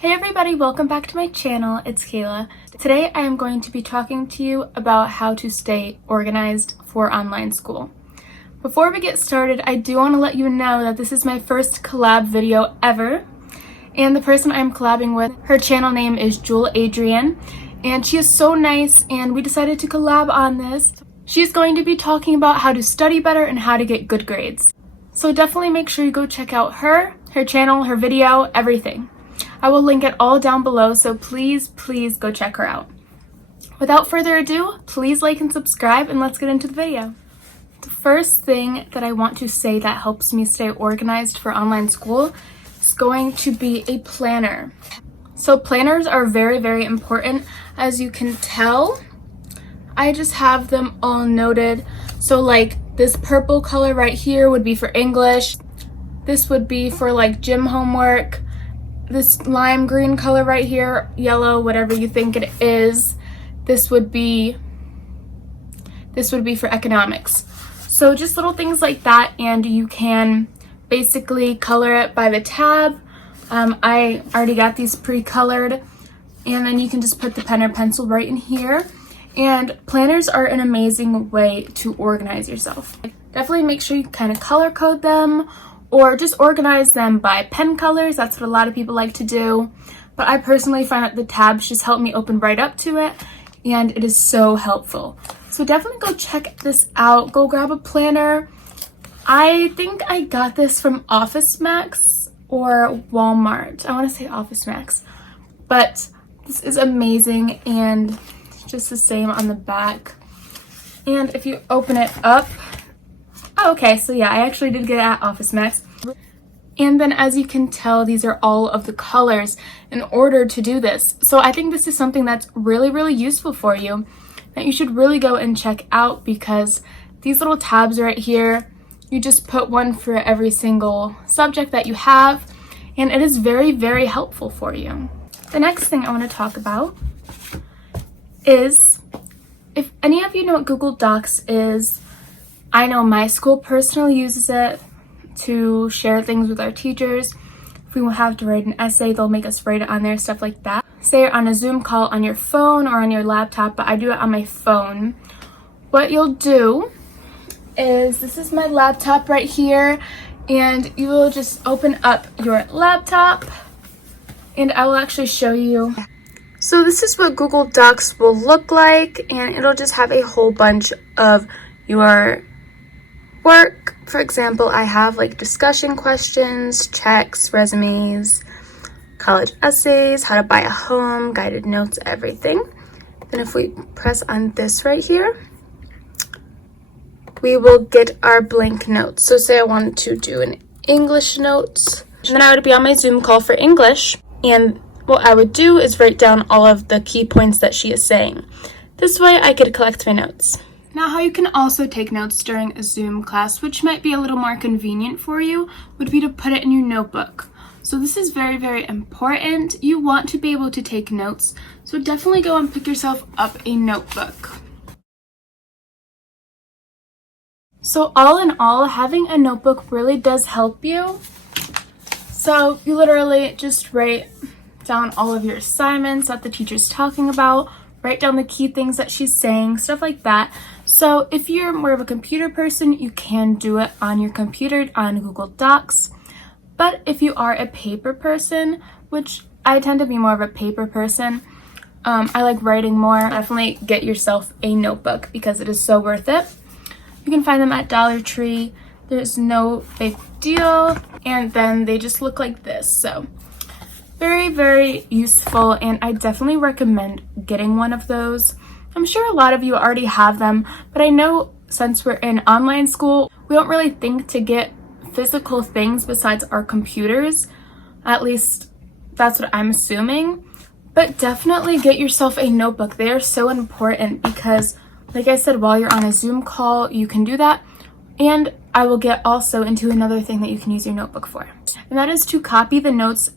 Hey everybody, welcome back to my channel. It's Kayla. Today I am going to be talking to you about how to stay organized for online school. Before we get started, I do want to let you know that this is my first collab video ever. And the person I'm collabing with, her channel name is Jewel Adrian. And she is so nice and we decided to collab on this. She's going to be talking about how to study better and how to get good grades. So definitely make sure you go check out her channel, her video, everything. I will link it all down below, so please go check her out. Without further ado, please like and subscribe and let's get into the video. The first thing that I want to say that helps me stay organized for online school is going to be a planner. So planners are very important. As you can tell, I just have them all noted. So like this purple color right here would be for English. This would be for like gym homework. This lime green color right here, yellow, whatever you think it is, this would be for economics. So just little things like that, and you can basically color it by the tab. I already got these pre-colored, and then you can just put the pen or pencil right in here. And planners are an amazing way to organize yourself. Definitely make sure you kind of color code them, or just organize them by pen colors. That's what a lot of people like to do. But I personally find that the tabs just help me open right up to it, and it is so helpful. So definitely go check this out. Go grab a planner. I think I got this from Office Max or Walmart. I want to say Office Max. But this is amazing, and it's just the same on the back. And if you open it up, oh, okay, so yeah, I actually did get it at Office Max. And then as you can tell, these are all of the colors in order to do this. So I think this is something that's really useful for you that you should really go and check out, because these little tabs right here, you just put one for every single subject that you have, and it is very helpful for you. The next thing I want to talk about is, if any of you know what Google Docs is, I know my school personally uses it to share things with our teachers. If we will have to write an essay, they'll make us write it on there, stuff like that. Say you're on a Zoom call on your phone or on your laptop, but I do it on my phone. What you'll do is, this is my laptop right here, and you will just open up your laptop, and I will actually show you. So this is what Google Docs will look like, and it'll just have a whole bunch of your work. For example, I have like discussion questions, checks, resumes, college essays, how to buy a home, guided notes, everything. Then if we press on this right here, we will get our blank notes. So say I wanted to do an English notes, and then I would be on my Zoom call for English, and what I would do is write down all of the key points that she is saying. This way I could collect my notes. Now, how you can also take notes during a Zoom class, which might be a little more convenient for you, would be to put it in your notebook. So this is very important. You want to be able to take notes, so definitely go and pick yourself up a notebook. So all in all, having a notebook really does help you. So you literally just write down all of your assignments that the teacher's talking about, write down the key things that she's saying, stuff like that. So if you're more of a computer person, you can do it on your computer on Google Docs. But if you are a paper person, which I tend to be more of a paper person, I like writing more, definitely get yourself a notebook because it is so worth it. You can find them at Dollar Tree. There's no big deal. And then they just look like this. So very useful, and I definitely recommend getting one of those. I'm sure a lot of you already have them, but I know since we're in online school, we don't really think to get physical things besides our computers. At least that's what I'm assuming. But definitely get yourself a notebook. They are so important because, like I said, while you're on a Zoom call, you can do that. And I will get also into another thing that you can use your notebook for. And that is to copy the notes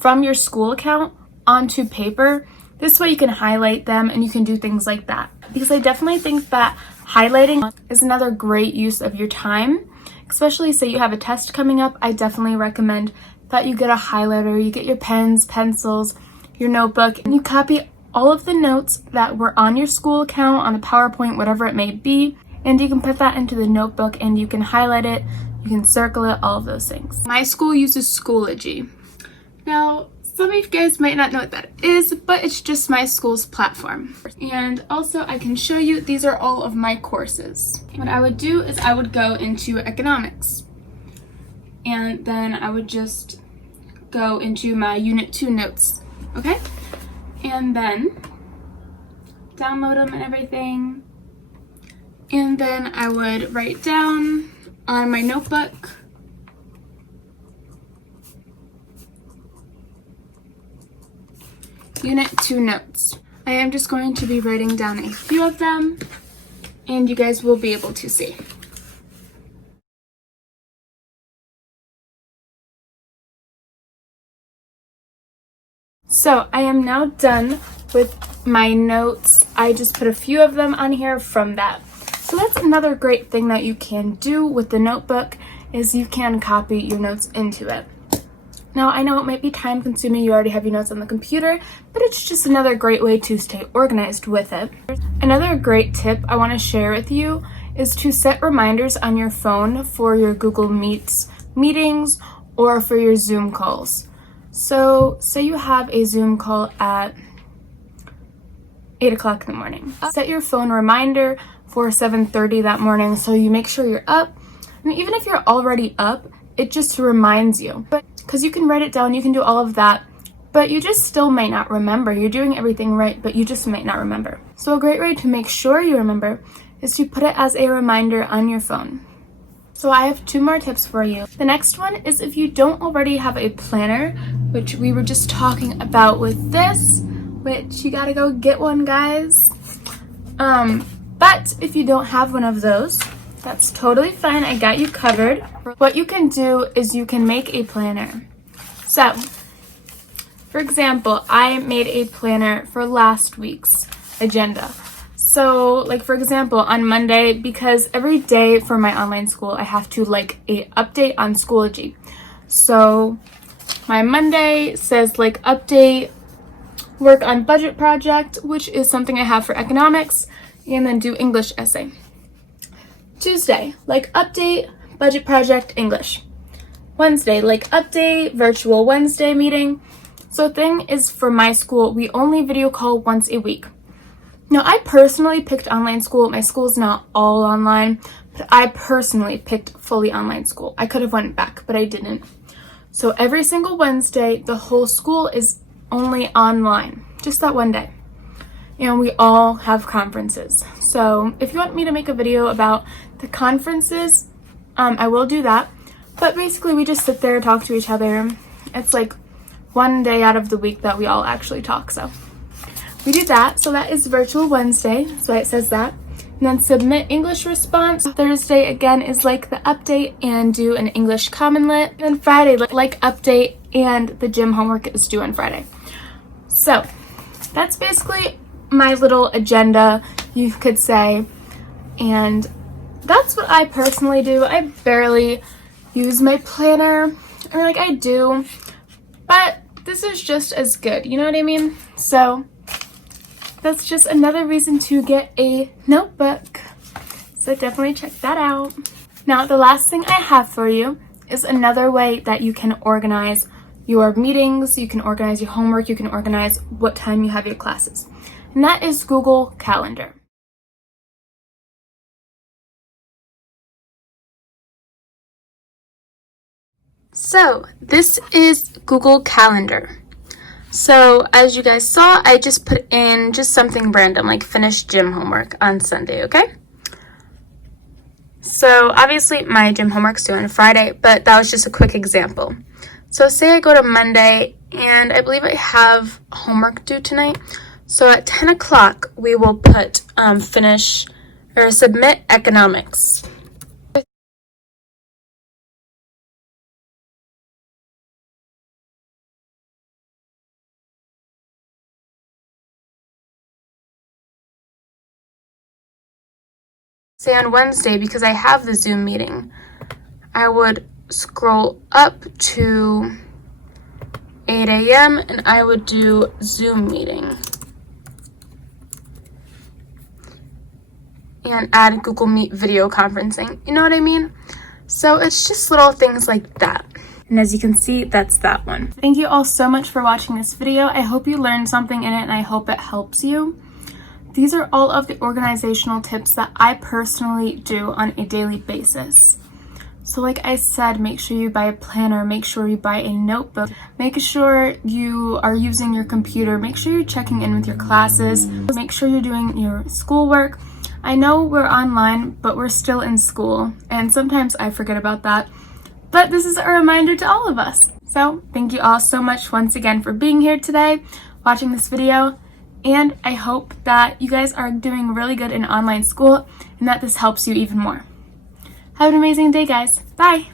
from your school account onto paper. This way you can highlight them and you can do things like that, because I definitely think that highlighting is another great use of your time, especially say you have a test coming up, I definitely recommend that you get a highlighter, you get your pens, pencils, your notebook, and you copy all of the notes that were on your school account, on a PowerPoint, whatever it may be, and you can put that into the notebook and you can highlight it, you can circle it, all of those things. My school uses Schoology. Now, some of you guys might not know what that is, but it's just my school's platform. And also I can show you, these are all of my courses. What I would do is I would go into economics, and then I would just go into my Unit 2 notes, okay? And then download them and everything. And then I would write down on my notebook Unit 2 notes. I am just going to be writing down a few of them, and you guys will be able to see. So I am now done with my notes. I just put a few of them on here from that. So that's another great thing that you can do with the notebook, is you can copy your notes into it. Now, I know it might be time consuming, you already have your notes on the computer, but it's just another great way to stay organized with it. Another great tip I want to share with you is to set reminders on your phone for your Google Meets meetings or for your Zoom calls. So say you have a Zoom call at 8 o'clock in the morning. Set your phone reminder for 7:30 that morning so you make sure you're up. And even if you're already up, it just reminds you. Because you can write it down, you can do all of that, but you just still might not remember. You're doing everything right, but you just might not remember. So a great way to make sure you remember is to put it as a reminder on your phone. So I have 2 more tips for you. The next one is if you don't already have a planner, which we were just talking about with this, which you gotta go get one, guys. But if you don't have one of those, that's totally fine. I got you covered. What you can do is you can make a planner. So, for example, I made a planner for last week's agenda. So, like for example, on Monday, because every day for my online school, I have to like a update on Schoology. So, my Monday says like update, work on budget project, which is something I have for economics, and then do English essay. Tuesday, like update, budget project, English. Wednesday, like update, virtual Wednesday meeting. So thing is, for my school, we only video call once a week. Now, I personally picked online school. My school's not all online, but I personally picked fully online school. I could have went back, but I didn't. So every single Wednesday, the whole school is only online, just that one day. And we all have conferences. So if you want me to make a video about the conferences, I will do that. But basically, we just sit there, talk to each other. It's like one day out of the week that we all actually talk, so we do that. So that is virtual Wednesday, that's why it says that. And then submit English response. Thursday again is like the update and do an English Common Lit. And then Friday, like update, and the gym homework is due on Friday. So that's basically my little agenda, you could say. And that's what I personally do. I barely use my planner, or like I do, but this is just as good, you know what I mean? So that's just another reason to get a notebook. So definitely check that out. Now, the last thing I have for you is another way that you can organize your meetings, you can organize your homework, you can organize what time you have your classes. And that is Google Calendar. So this is Google Calendar. So as you guys saw, I just put in just something random, like finish gym homework on Sunday, okay? So obviously my gym homework's due on Friday, but that was just a quick example. So say I go to Monday, and I believe I have homework due tonight. So at 10 o'clock, we will put finish or submit economics. Say on Wednesday, because I have the Zoom meeting, I would scroll up to 8 a.m. and I would do Zoom meeting. And add Google Meet video conferencing. You know what I mean? So it's just little things like that. And as you can see, that's that one. Thank you all so much for watching this video. I hope you learned something in it and I hope it helps you. These are all of the organizational tips that I personally do on a daily basis. So like I said, make sure you buy a planner, make sure you buy a notebook, make sure you are using your computer, make sure you're checking in with your classes, make sure you're doing your schoolwork. I know we're online, but we're still in school, and sometimes I forget about that. But this is a reminder to all of us. So thank you all so much once again for being here today, watching this video, and I hope that you guys are doing really good in online school and that this helps you even more. Have an amazing day, guys. Bye!